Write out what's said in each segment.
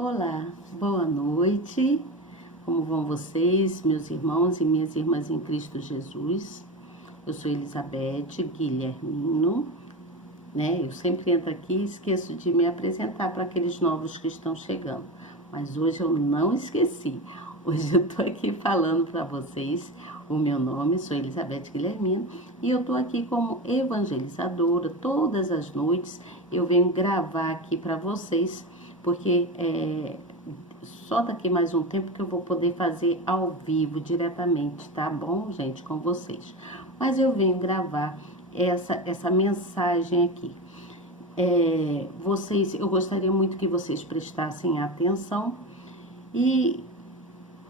Olá, boa noite. Como vão vocês, meus irmãos e minhas irmãs em Cristo Jesus? Eu sou Elizabeth Guilhermino, né? Eu sempre entro aqui e esqueço de me apresentar para aqueles novos que estão chegando. Mas hoje eu não esqueci. Hoje eu tô aqui falando para vocês o meu nome, sou Elizabeth Guilhermino, e eu tô aqui como evangelizadora. Todas as noites eu venho gravar aqui para vocês, porque só daqui mais um tempo que eu vou poder fazer ao vivo diretamente, tá bom, gente, com vocês. Mas eu venho gravar essa mensagem aqui. Eu gostaria muito que vocês prestassem atenção e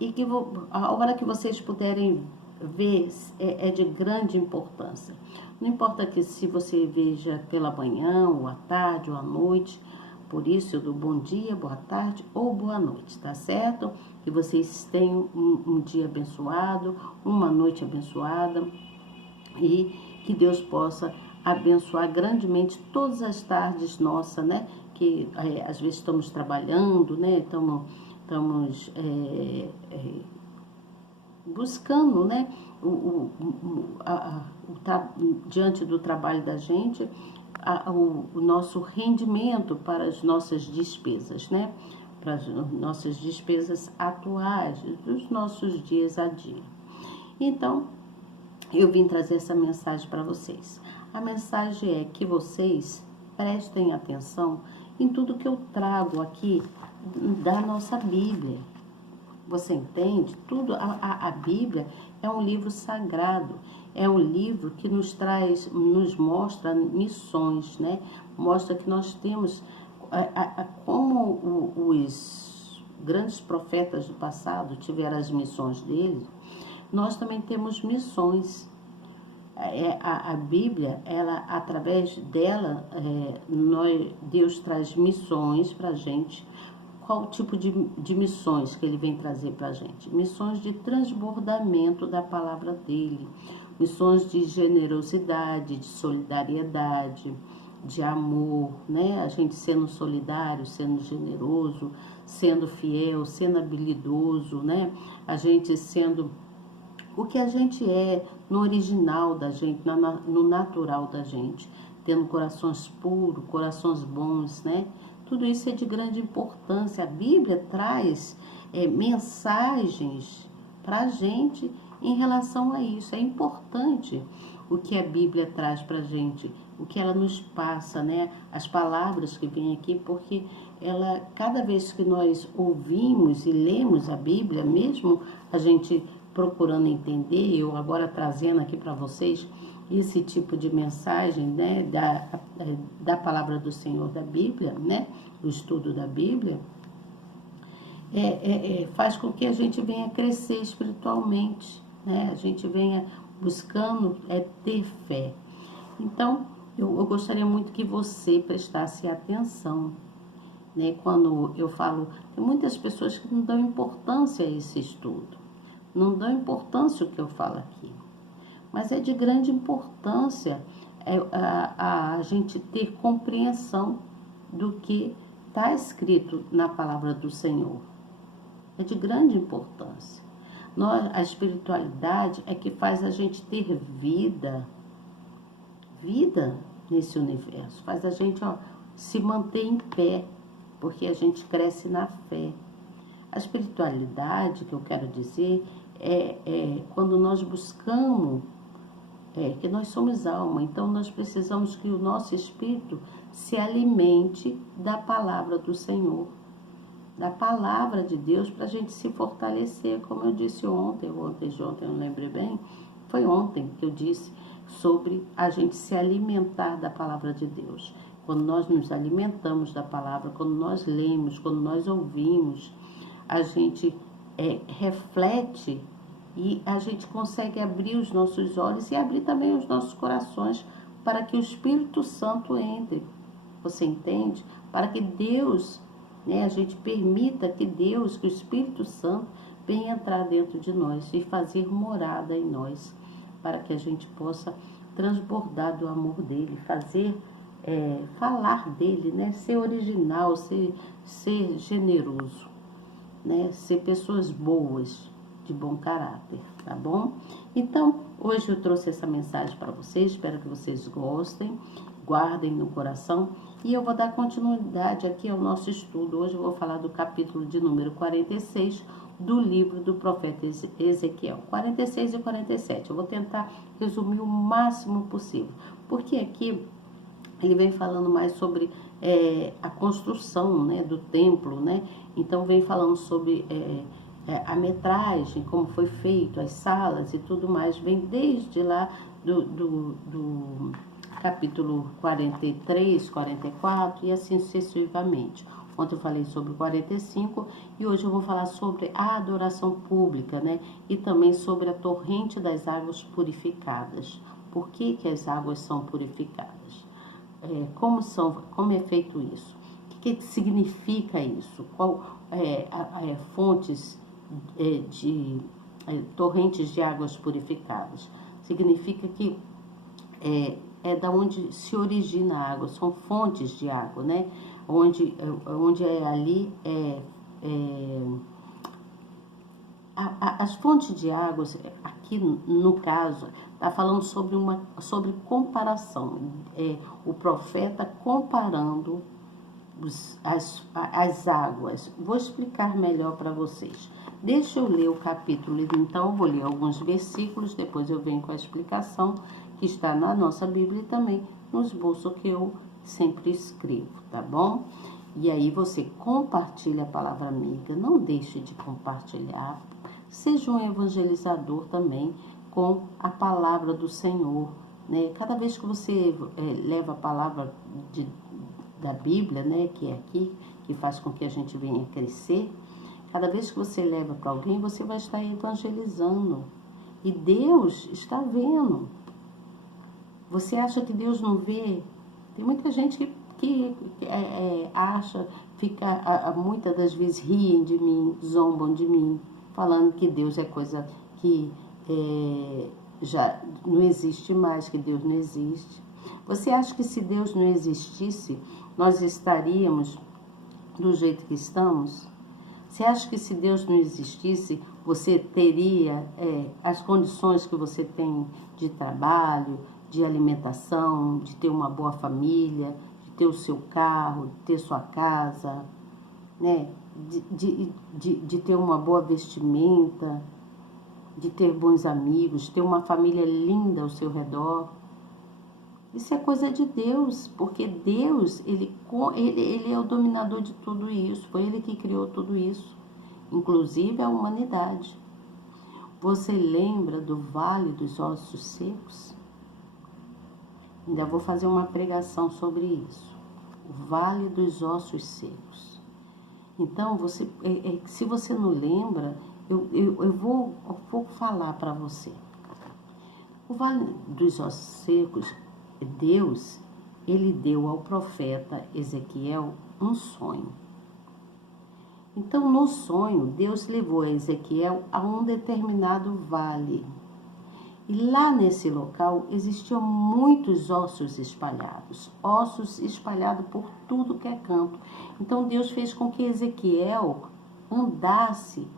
que a hora que vocês puderem ver é de grande importância. Não importa que se você veja pela manhã, ou à tarde, ou à noite. Por isso eu dou bom dia, boa tarde ou boa noite, tá certo? Que vocês tenham um dia abençoado, uma noite abençoada e que Deus possa abençoar grandemente todas as tardes nossas, né? Que às vezes estamos trabalhando, né? Estamos buscando, né? Diante do trabalho da gente, o nosso rendimento para as nossas despesas, né? Para as nossas despesas atuais, dos nossos dias a dia. Então, eu vim trazer essa mensagem para vocês. A mensagem é que vocês prestem atenção em tudo que eu trago aqui da nossa Bíblia. Você entende? Tudo, a Bíblia é um livro sagrado, é um livro que nos mostra missões, né? Mostra que nós temos, como os grandes profetas do passado tiveram as missões deles, nós também temos missões. A Bíblia, através dela, Deus traz missões para a gente. Qual tipo de missões que ele vem trazer para a gente? Missões de transbordamento da palavra dele, missões de generosidade, de solidariedade, de amor, né? A gente sendo solidário, sendo generoso, sendo fiel, sendo habilidoso, né? A gente sendo o que a gente é no original da gente, no natural da gente, tendo corações puros, corações bons, né? Tudo isso é de grande importância. A Bíblia traz mensagens para a gente em relação a isso. É importante o que a Bíblia traz para a gente, o que ela nos passa, né? As palavras que vêm aqui, porque cada vez que nós ouvimos e lemos a Bíblia, mesmo a gente procurando entender, eu agora trazendo aqui para vocês esse tipo de mensagem, né, da palavra do Senhor, da Bíblia, né, do estudo da Bíblia, faz com que a gente venha crescer espiritualmente, né, a gente venha buscando ter fé. Então, eu gostaria muito que você prestasse atenção, né, quando eu falo, tem muitas pessoas que não dão importância a esse estudo, não dão importância ao que eu falo aqui. Mas é de grande importância a gente ter compreensão do que está escrito na palavra do Senhor. É de grande importância. A espiritualidade é que faz a gente ter vida nesse universo. Faz a gente se manter em pé, porque a gente cresce na fé. A espiritualidade, que eu quero dizer, é quando nós buscamos, que nós somos alma, então nós precisamos que o nosso espírito se alimente da palavra do Senhor, da palavra de Deus, para a gente se fortalecer, como eu disse ontem, eu não lembrei bem, foi ontem que eu disse sobre a gente se alimentar da palavra de Deus. Quando nós nos alimentamos da palavra, quando nós lemos, quando nós ouvimos, a gente reflete e a gente consegue abrir os nossos olhos e abrir também os nossos corações para que o Espírito Santo entre. Você entende? Para que Deus, né, a gente permita que Deus, que o Espírito Santo venha entrar dentro de nós e fazer morada em nós, para que a gente possa transbordar do amor dele, fazer falar dele, né? Ser original, ser generoso, né? Ser pessoas boas, de bom caráter, tá bom? Então, hoje eu trouxe essa mensagem para vocês, espero que vocês gostem, guardem no coração, e eu vou dar continuidade aqui ao nosso estudo. Hoje eu vou falar do capítulo de número 46 do livro do profeta Ezequiel, 46 e 47. Eu vou tentar resumir o máximo possível, porque aqui ele vem falando mais sobre a construção, né, do templo, né? Então vem falando sobre a metragem, como foi feito, as salas e tudo mais, vem desde lá do capítulo 43, 44 e assim sucessivamente. Ontem eu falei sobre o 45 e hoje eu vou falar sobre a adoração pública, né? E também sobre a torrente das águas purificadas. Por que que as águas são purificadas? Como é feito isso? O que significa isso? Qual fontes de torrentes de águas purificadas? Significa que da onde se origina a água, são fontes de água, né? Onde ali as fontes de águas, aqui no caso, está falando sobre comparação. O profeta comparando as águas. Vou explicar melhor para vocês. Deixa eu ler o capítulo, então, vou ler alguns versículos, depois eu venho com a explicação que está na nossa Bíblia e também no esboço que eu sempre escrevo, tá bom? E aí você compartilha a palavra amiga, não deixe de compartilhar. Seja um evangelizador também com a palavra do Senhor, né? Cada vez que você leva a palavra da Bíblia, né, que é aqui, que faz com que a gente venha crescer, cada vez que você leva para alguém, você vai estar evangelizando. E Deus está vendo. Você acha que Deus não vê? Tem muita gente que acha, muitas das vezes riem de mim, zombam de mim, falando que Deus é coisa que já não existe mais, que Deus não existe. Você acha que se Deus não existisse, nós estaríamos do jeito que estamos? Você acha que se Deus não existisse, você teria as condições que você tem de trabalho, de alimentação, de ter uma boa família, de ter o seu carro, de ter sua casa, né? De ter uma boa vestimenta, de ter bons amigos, de ter uma família linda ao seu redor? Isso é coisa de Deus, porque Deus, ele é o dominador de tudo isso, foi Ele que criou tudo isso, inclusive a humanidade. Você lembra do Vale dos Ossos Secos? Ainda vou fazer uma pregação sobre isso. O Vale dos Ossos Secos. Então, se você não lembra, eu vou falar para você. O Vale dos Ossos Secos, Deus, ele deu ao profeta Ezequiel um sonho. Então, no sonho, Deus levou a Ezequiel a um determinado vale. E lá nesse local existiam muitos ossos espalhados por tudo que é canto. Então Deus fez com que Ezequiel andasse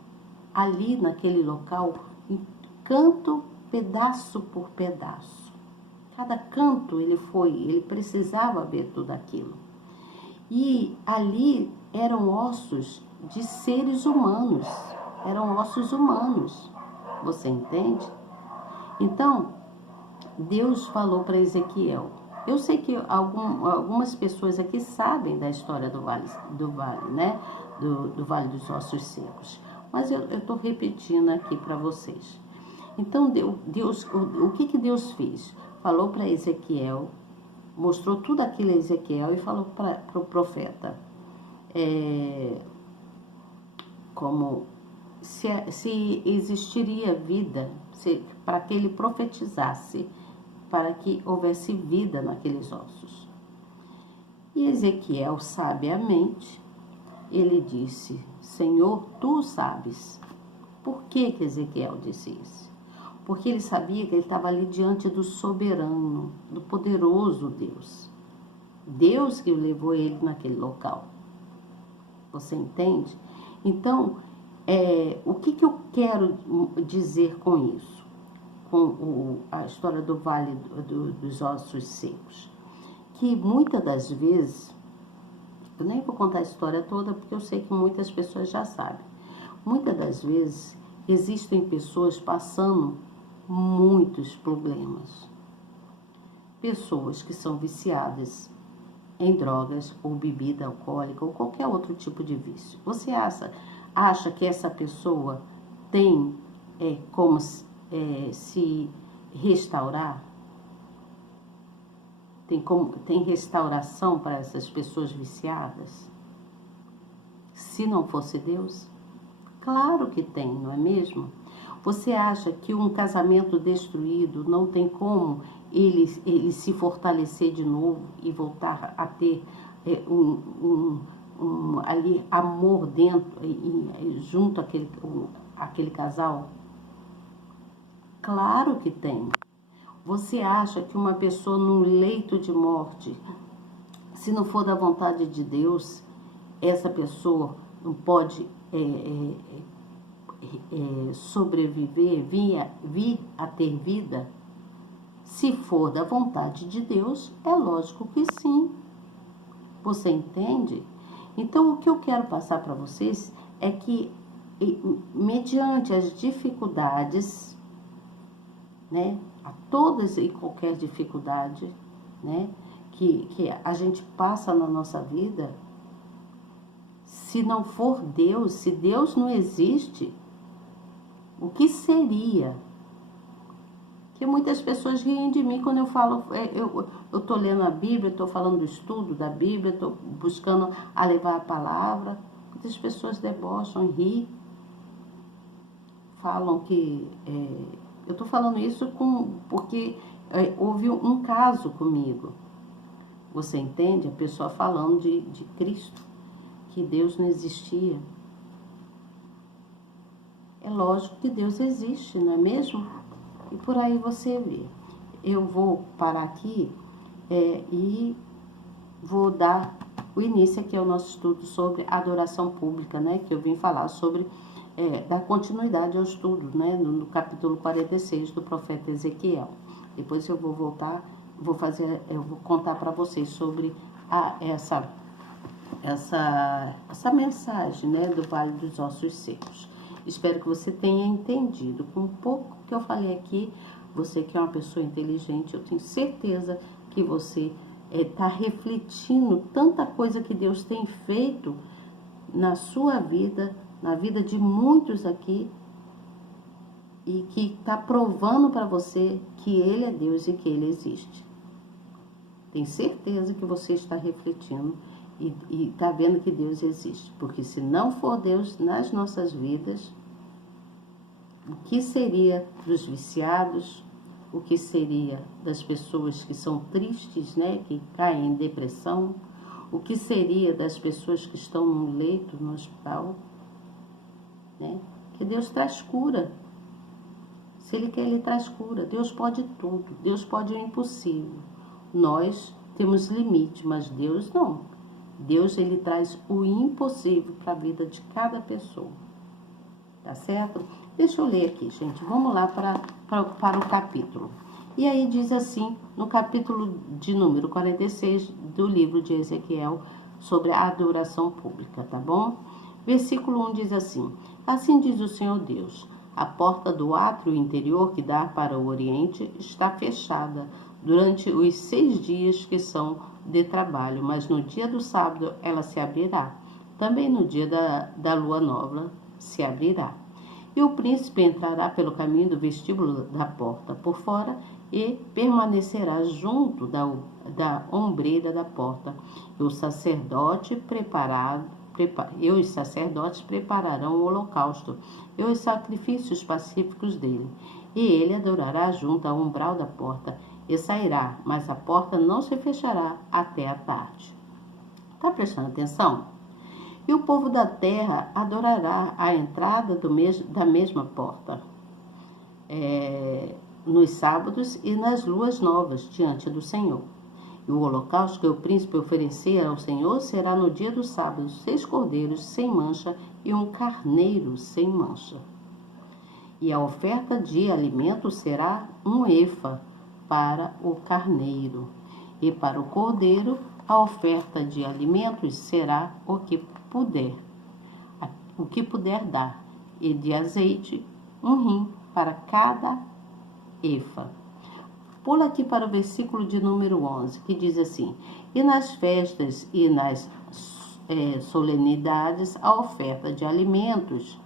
ali naquele local, em canto, pedaço por pedaço. Cada canto ele precisava ver tudo aquilo. E ali eram ossos de seres humanos, eram ossos humanos. Você entende? Então, Deus falou para Ezequiel. Eu sei que algumas pessoas aqui sabem da história do vale, né? Do Vale dos Ossos Secos. Mas eu estou repetindo aqui para vocês. Então, Deus, o que Deus fez? Falou para Ezequiel, mostrou tudo aquilo a Ezequiel e falou para o profeta como se existiria vida, para que ele profetizasse, para que houvesse vida naqueles ossos. E Ezequiel, sabiamente, ele disse: Senhor, tu sabes. Por que Ezequiel disse isso? Porque ele sabia que ele estava ali diante do soberano, do poderoso Deus. Deus que levou ele naquele local. Você entende? Então, o que eu quero dizer com isso? Com a história do Vale dos Ossos Secos. Que muitas das vezes, eu nem vou contar a história toda, porque eu sei que muitas pessoas já sabem. Muitas das vezes, existem pessoas passando muitos problemas. Pessoas que são viciadas em drogas ou bebida alcoólica ou qualquer outro tipo de vício. Você acha que essa pessoa tem como se restaurar? Tem restauração para essas pessoas viciadas? Se não fosse Deus? Claro que tem, não é mesmo? Você acha que um casamento destruído não tem como ele se fortalecer de novo e voltar a ter ali amor dentro, junto àquele casal? Claro que tem. Você acha que uma pessoa num leito de morte, se não for da vontade de Deus, essa pessoa não pode sobreviver, vir a ter vida? Se for da vontade de Deus, é lógico que sim. Você entende? Então, o que eu quero passar para vocês é que, mediante as dificuldades, né, a todas e qualquer dificuldade, né, que a gente passa na nossa vida, se não for Deus, se Deus não existe, o que seria? Porque muitas pessoas riem de mim quando eu falo, eu estou lendo a Bíblia, estou falando do estudo da Bíblia, estou buscando a levar a palavra. Muitas pessoas debocham, riem, falam que... eu estou falando isso porque houve um caso comigo. Você entende? A pessoa falando de Cristo, que Deus não existia. É lógico que Deus existe, não é mesmo? E por aí você vê. Eu vou parar aqui e vou dar o início aqui ao nosso estudo sobre adoração pública, né? Que eu vim falar sobre, dar continuidade ao estudo, né? No capítulo 46 do profeta Ezequiel. Depois eu vou voltar, eu vou contar para vocês sobre essa mensagem, né? Do Vale dos Ossos Secos. Espero que você tenha entendido. Com um pouco que eu falei aqui, você que é uma pessoa inteligente, eu tenho certeza que você está refletindo tanta coisa que Deus tem feito na sua vida, na vida de muitos aqui, e que está provando para você que Ele é Deus e que Ele existe. Tenho certeza que você está refletindo e está vendo que Deus existe. Porque se não for Deus nas nossas vidas, o que seria dos viciados? O que seria das pessoas que são tristes, né? Que caem em depressão? O que seria das pessoas que estão no leito, no hospital? Né? Que Deus traz cura. Se Ele quer, Ele traz cura. Deus pode tudo. Deus pode o impossível. Nós temos limite, mas Deus não. Deus, Ele traz o impossível para a vida de cada pessoa. Tá certo? Deixa eu ler aqui, gente. Vamos lá para o capítulo. E aí diz assim, no capítulo de número 46 do livro de Ezequiel, sobre a adoração pública, tá bom? Versículo 1 diz assim: Assim diz o Senhor Deus, a porta do átrio interior que dá para o oriente está fechada durante os 6 dias que são de trabalho, mas no dia do sábado ela se abrirá. Também no dia da lua nova se abrirá. E o príncipe entrará pelo caminho do vestíbulo da porta por fora e permanecerá junto da ombreira da porta. E os sacerdotes prepararão o holocausto e os sacrifícios pacíficos dele. E ele adorará junto ao umbral da porta e sairá, mas a porta não se fechará até a tarde. Está prestando atenção? E o povo da terra adorará a entrada da mesma porta, nos sábados e nas luas novas diante do Senhor. E o holocausto que o príncipe oferecer ao Senhor será no dia do sábado 6 cordeiros sem mancha e um carneiro sem mancha. E a oferta de alimento será um efa para o carneiro. E para o cordeiro, a oferta de alimentos será o que puder dar. E de azeite, um rim para cada efa. Pula aqui para o versículo de número 11, que diz assim: E nas festas e nas solenidades, a oferta de alimentos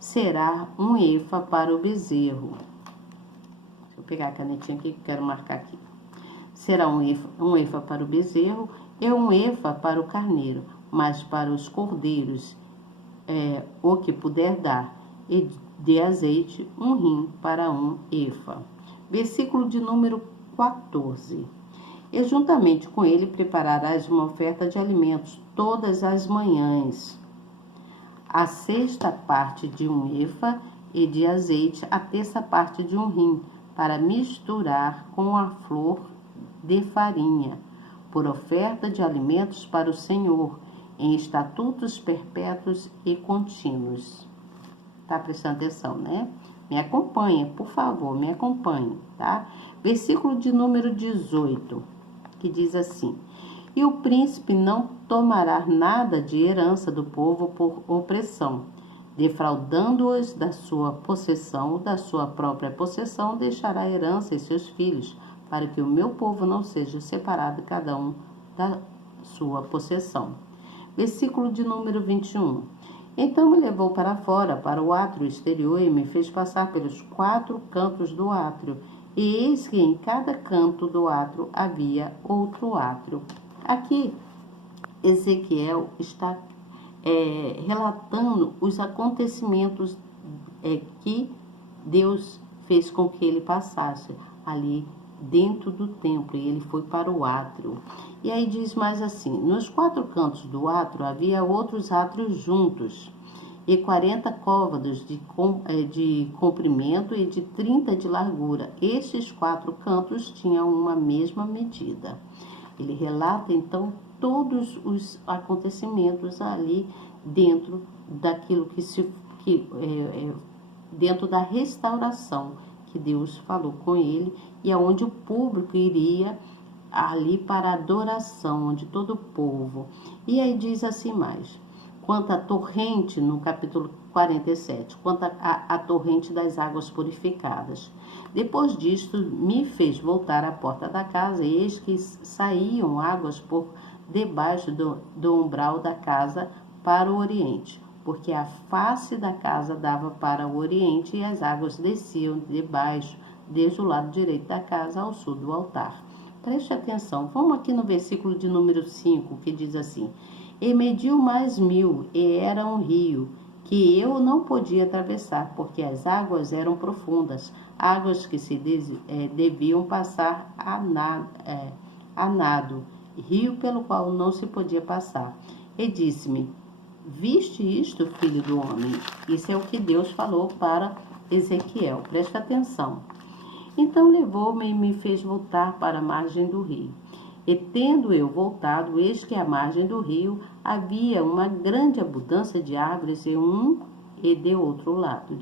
será um efa para o bezerro. Deixa eu pegar a canetinha aqui que eu quero marcar aqui. Será um efa para o bezerro e um efa para o carneiro, mas para os cordeiros, o que puder dar, e de azeite, um rim para um efa. Versículo de número 14. E juntamente com ele prepararás uma oferta de alimentos todas as manhãs. A sexta parte de um efa e de azeite, a terça parte de um rim, para misturar com a flor de farinha, por oferta de alimentos para o Senhor, em estatutos perpétuos e contínuos. Tá prestando atenção, né? Me acompanha, por favor, me acompanhe, tá? Versículo de número 18, que diz assim: E o príncipe não tomará nada de herança do povo por opressão, defraudando-os da sua possessão, da sua própria possessão, deixará a herança em seus filhos, para que o meu povo não seja separado cada um da sua possessão. Versículo de número 21. Então me levou para fora, para o átrio exterior, e me fez passar pelos 4 cantos do átrio. E eis que em cada canto do átrio havia outro átrio. Aqui, Ezequiel está relatando os acontecimentos que Deus fez com que ele passasse ali dentro do templo, e ele foi para o átrio. E aí diz mais assim: nos 4 cantos do átrio havia outros átrios juntos, e 40 côvados de comprimento e de 30 de largura. Estes 4 cantos tinham uma mesma medida. Ele relata então todos os acontecimentos ali dentro daquilo dentro da restauração que Deus falou com ele, e aonde o público iria ali para a adoração, onde todo o povo. E aí diz assim mais: quanto à torrente, no capítulo 47, quanto à torrente das águas purificadas. Depois disto, me fez voltar à porta da casa, e eis que saíam águas por debaixo do umbral da casa para o oriente, porque a face da casa dava para o oriente, e as águas desciam de baixo, desde o lado direito da casa ao sul do altar. Preste atenção, vamos aqui no versículo de número 5, que diz assim: E mediu mais 1000, e era um rio, que eu não podia atravessar, porque as águas eram profundas, águas que se deviam passar a nado, rio pelo qual não se podia passar. E disse-me: Viste isto, filho do homem? Isso é o que Deus falou para Ezequiel. Presta atenção. Então levou-me e me fez voltar para a margem do rio. E tendo eu voltado, eis que à margem do rio havia uma grande abundância de árvores de um e de outro lado.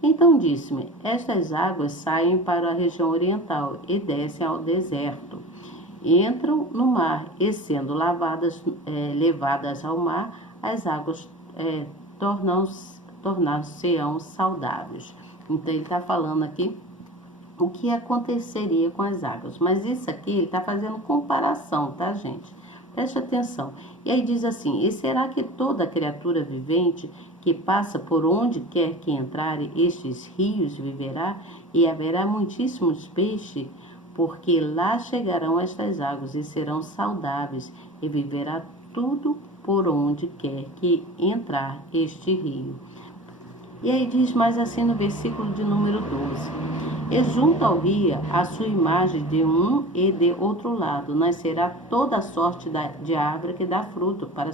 Então disse-me: Estas águas saem para a região oriental e descem ao deserto. Entram no mar, e sendo levadas ao mar, as águas tornar-se-ão saudáveis. Então ele está falando aqui o que aconteceria com as águas. Mas isso aqui ele está fazendo comparação, tá, gente? Preste atenção. E aí diz assim: E será que toda criatura vivente que passa por onde quer que entrar estes rios viverá? E haverá muitíssimos peixes, porque lá chegarão estas águas e serão saudáveis, e viverá tudo por onde quer que entrar este rio. E aí diz mais assim no versículo de número 12: E junto ao rio, a sua imagem de um e de outro lado, nascerá toda a sorte de árvore que dá fruto para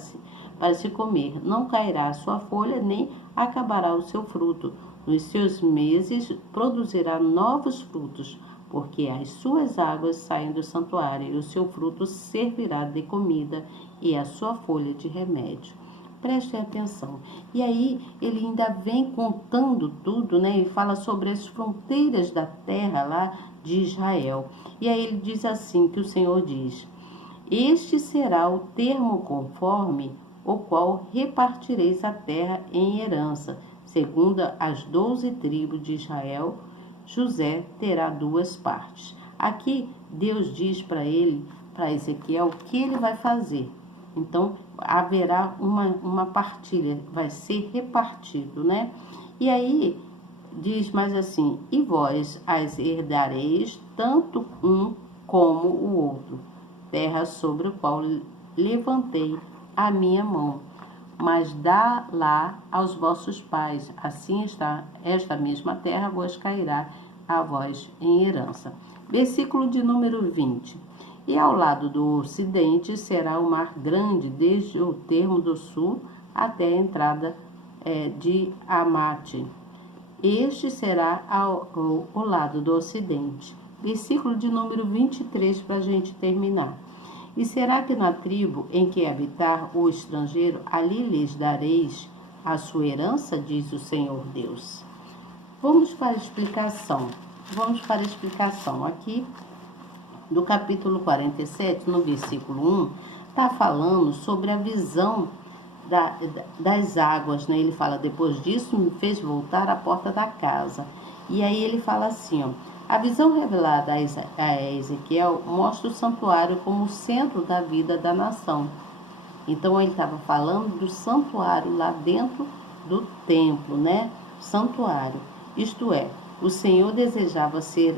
se comer. Não cairá a sua folha, nem acabará o seu fruto. Nos seus meses produzirá novos frutos, porque as suas águas saem do santuário, e o seu fruto servirá de comida, e a sua folha de remédio. Prestem atenção. E aí ele ainda vem contando tudo, né? E fala sobre as fronteiras da terra lá de Israel. E aí ele diz assim, que o Senhor diz: este será o termo conforme o qual repartireis a terra em herança. Segundo as 12 tribos de Israel, José terá 2 partes. Aqui Deus diz para ele, para Ezequiel, o que ele vai fazer. Então haverá uma partilha, vai ser repartido, né? E aí diz mais assim: e vós as herdareis, tanto um como o outro, terra sobre o qual levantei a minha mão, mas dá lá aos vossos pais, assim está esta mesma terra vos cairá a vós em herança. Versículo de número 20. E ao lado do ocidente será o mar grande, desde o termo do sul até a entrada de Amate. Este será ao lado do ocidente. Versículo de número 23 para a gente terminar. E será que na tribo em que habitar o estrangeiro, ali lhes dareis a sua herança, diz o Senhor Deus. Vamos para a explicação. Aqui do capítulo 47, no versículo 1, está falando sobre a visão das águas, né? Ele fala: depois disso me fez voltar à porta da casa. E aí ele fala assim, ó: a visão revelada a Ezequiel mostra o santuário como o centro da vida da nação. Então ele estava falando do santuário lá dentro do templo, né? Santuário. Isto é, o Senhor desejava ser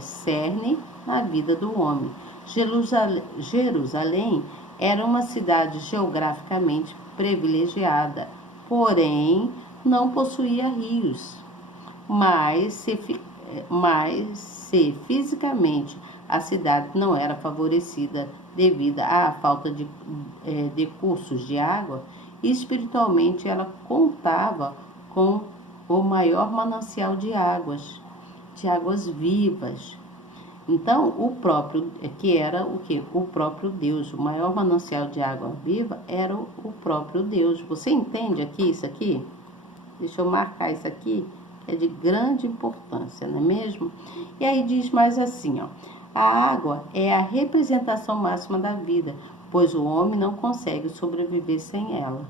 cerne na vida do homem. Jerusalém era uma cidade geograficamente privilegiada, porém não possuía rios. Mas se fisicamente a cidade não era favorecida devido à falta de cursos de água, espiritualmente ela contava com o maior manancial de águas vivas. Então, que era o quê? O próprio Deus. O maior manancial de água viva era o próprio Deus. Você entende aqui isso aqui? Deixa eu marcar isso aqui, que é de grande importância, não é mesmo? E aí diz mais assim, ó: a água é a representação máxima da vida, pois o homem não consegue sobreviver sem ela.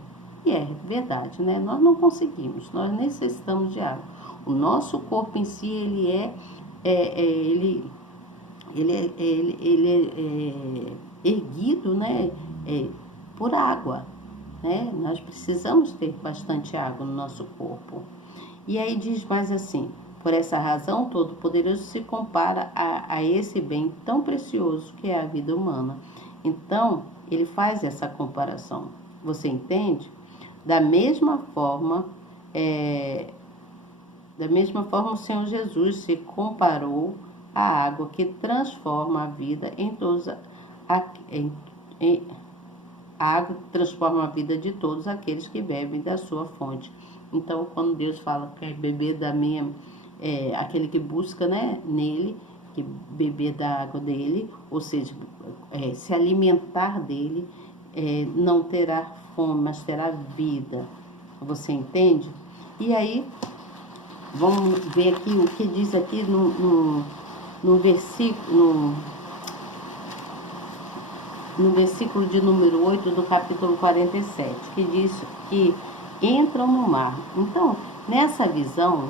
E é verdade, né? Nós não conseguimos, nós necessitamos de água. O nosso corpo em si, ele é erguido, né? Por água, né? Nós precisamos ter bastante água no nosso corpo. E aí diz mais assim: por essa razão, Todo-Poderoso se compara a esse bem tão precioso que é a vida humana. Então, ele faz essa comparação. Você entende? Da mesma forma, o Senhor Jesus se comparou à água que transforma a vida a água que transforma a vida de todos aqueles que bebem da sua fonte. Então, quando Deus fala que é beber da minha, aquele que busca, né, nele, que beber da água dele, ou seja, se alimentar dele, não terá fome, mas terá vida. Você entende? E aí, vamos ver aqui o que diz aqui no versículo de número 8 do capítulo 47, que diz que entram no mar. Então, nessa visão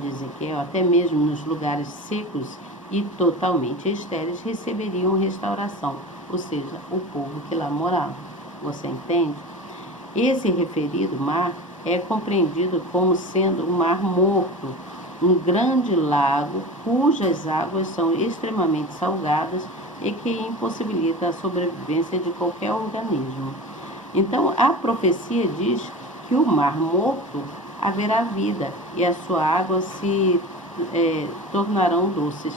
de Ezequiel, até mesmo nos lugares secos e totalmente estéreis, receberiam restauração, ou seja, o povo que lá morava. Você entende? Esse referido mar é compreendido como sendo um mar morto, um grande lago cujas águas são extremamente salgadas e que impossibilita a sobrevivência de qualquer organismo. Então, a profecia diz que o mar morto haverá vida e a sua água se tornarão doces.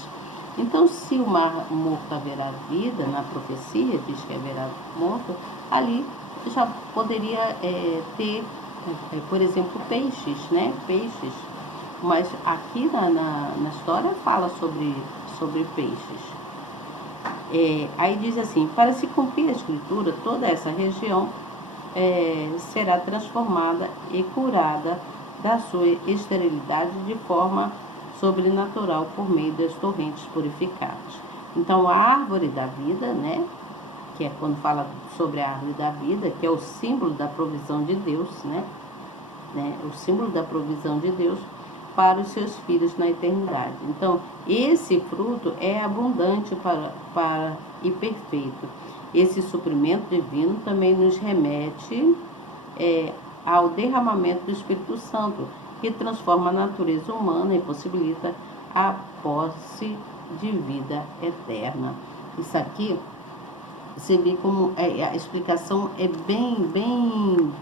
Então, se o mar morto haverá vida, na profecia diz que haverá morto, ali já poderia ter, por exemplo, peixes, né? Peixes. Mas aqui na história fala sobre peixes. Aí diz assim, para se cumprir a escritura, toda essa região será transformada e curada da sua esterilidade de forma sobrenatural por meio das torrentes purificadas. Então, a árvore da vida, né, que é quando fala sobre a árvore da vida, que é o símbolo da provisão de Deus, né, o símbolo da provisão de Deus para os seus filhos na eternidade. Então, esse fruto é abundante e perfeito. Esse suprimento divino também nos remete ao derramamento do Espírito Santo, que transforma a natureza humana e possibilita a posse de vida eterna. Isso aqui, você vê como a explicação é bem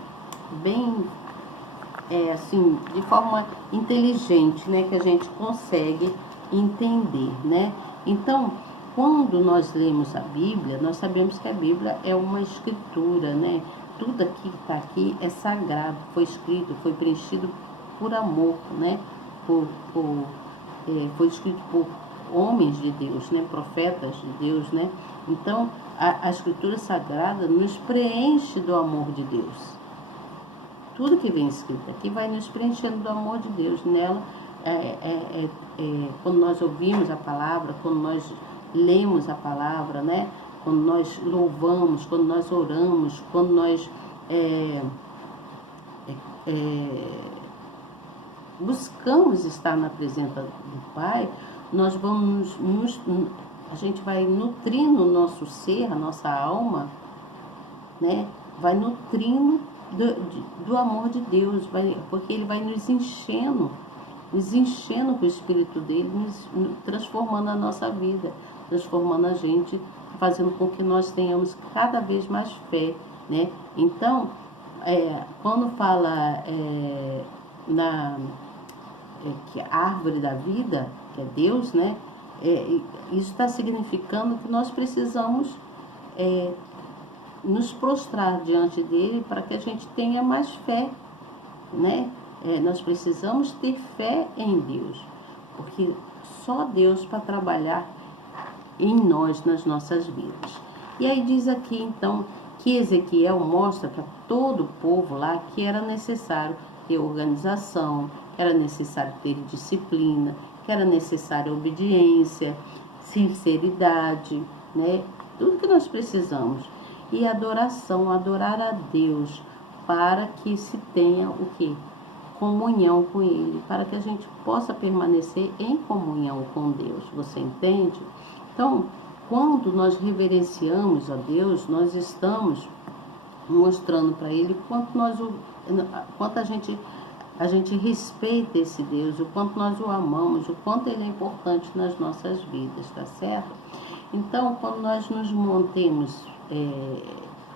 assim, de forma inteligente, né, que a gente consegue entender, né? Então, quando nós lemos a Bíblia, nós sabemos que a Bíblia é uma escritura, né? Tudo aqui que está aqui é sagrado, foi escrito, foi preenchido por amor, né? Foi escrito por homens de Deus, né? Profetas de Deus, né? Então, a escritura sagrada nos preenche do amor de Deus. Tudo que vem escrito aqui vai nos preenchendo do amor de Deus. Nela, quando nós ouvimos a palavra, quando nós lemos a palavra, né? Quando nós louvamos, quando nós oramos, quando nós buscamos estar na presença do Pai, nós vamos a gente vai nutrindo o nosso ser, a nossa alma, né? Vai nutrindo do amor de Deus, porque Ele vai nos enchendo com o Espírito dele, nos transformando a nossa vida, transformando a gente, fazendo com que nós tenhamos cada vez mais fé, né? Então, quando fala que a árvore da vida, que é Deus, né? Isso está significando que nós precisamos nos prostrar diante dele para que a gente tenha mais fé, né? Nós precisamos ter fé em Deus, porque só Deus para trabalhar em nós, nas nossas vidas. E aí diz aqui, então, que Ezequiel mostra para todo o povo lá que era necessário ter organização, que era necessário ter disciplina, que era necessário obediência, sinceridade, né? Tudo que nós precisamos. E adoração, adorar a Deus, para que se tenha o quê? Comunhão com Ele, para que a gente possa permanecer em comunhão com Deus, você entende? Então, quando nós reverenciamos a Deus, nós estamos mostrando para Ele quanto a gente respeita esse Deus, o quanto nós o amamos, o quanto Ele é importante nas nossas vidas, tá certo? Então, quando nós nos mantemos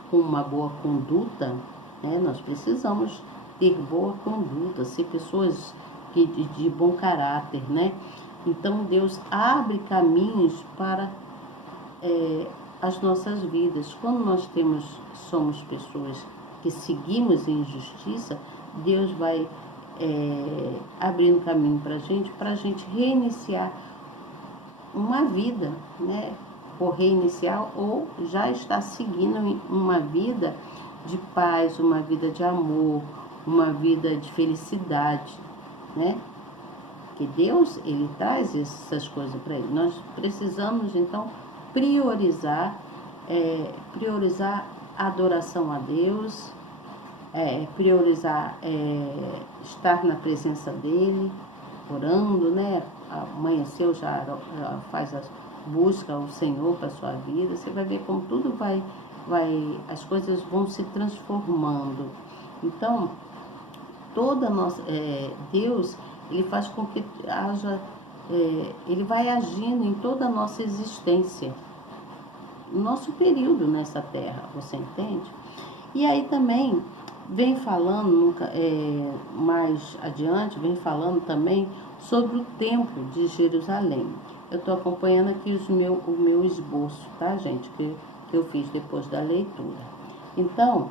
com uma boa conduta, né, nós precisamos ter boa conduta, ser pessoas de bom caráter, né? Então, Deus abre caminhos para as nossas vidas. Quando nós somos pessoas que seguimos em justiça, Deus vai abrindo caminho para a gente reiniciar uma vida, né? Ou reiniciar, ou já está seguindo uma vida de paz, uma vida de amor, uma vida de felicidade, né? Que Deus, Ele traz essas coisas para Ele. Nós precisamos, então, priorizar a adoração a Deus, priorizar estar na presença dEle, orando, né? Amanheceu, já busca o Senhor para a sua vida. Você vai ver como tudo as coisas vão se transformando. Então, Deus, Ele faz com que Ele vai agindo em toda a nossa existência, nosso período nessa terra, você entende? E aí também vem falando, mais adiante, vem falando também sobre o templo de Jerusalém. Eu estou acompanhando aqui o meu esboço, tá, gente? Que eu fiz depois da leitura. Então,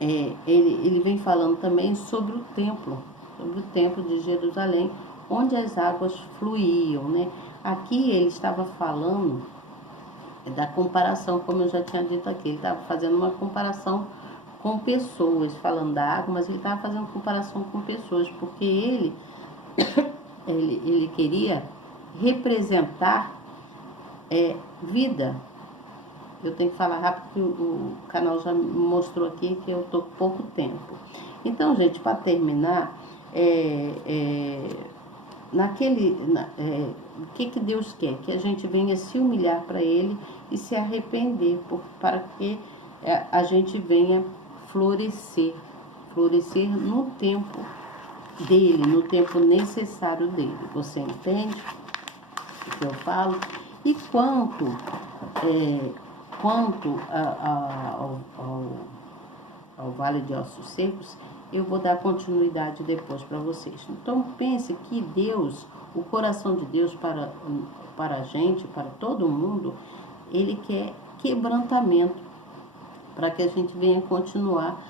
ele vem falando também sobre o templo. sobre o templo de Jerusalém, onde as águas fluíam, né? Aqui ele estava falando da comparação, como eu já tinha dito aqui, ele estava fazendo uma comparação com pessoas, falando da água, mas ele estava fazendo comparação com pessoas, porque ele queria representar vida. Eu tenho que falar rápido, porque o canal já me mostrou aqui que eu estou com pouco tempo. Então, gente, para terminar, o que Deus quer? Que a gente venha se humilhar para Ele e se arrepender, para que a gente venha florescer no tempo dele, no tempo necessário dele. Você entende o que eu falo? E quanto ao Vale de Ossos Secos, eu vou dar continuidade depois para vocês. Então, pense que Deus, o coração de Deus para a gente, para todo mundo, Ele quer quebrantamento, para que a gente venha continuar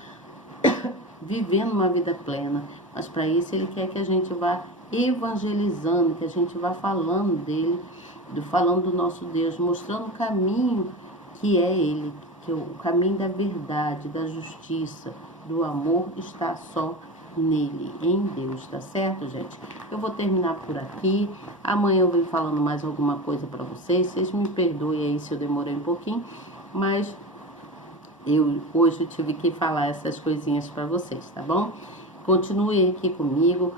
vivendo uma vida plena. Mas para isso Ele quer que a gente vá evangelizando, que a gente vá falando dele, falando do nosso Deus, mostrando o caminho que é Ele, que o caminho da verdade, da justiça, do amor está só nele, em Deus, tá certo, gente? Eu vou terminar por aqui. Amanhã eu venho falando mais alguma coisa para vocês. Vocês me perdoem aí se eu demorei um pouquinho, mas hoje eu tive que falar essas coisinhas para vocês, tá bom? Continue aqui comigo.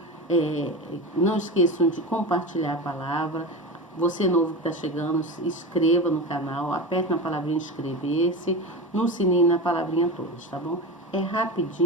Não esqueçam de compartilhar a palavra. Você novo que está chegando, se inscreva no canal, aperte na palavrinha inscrever-se, no sininho, na palavrinha todas, tá bom? É rapidinho.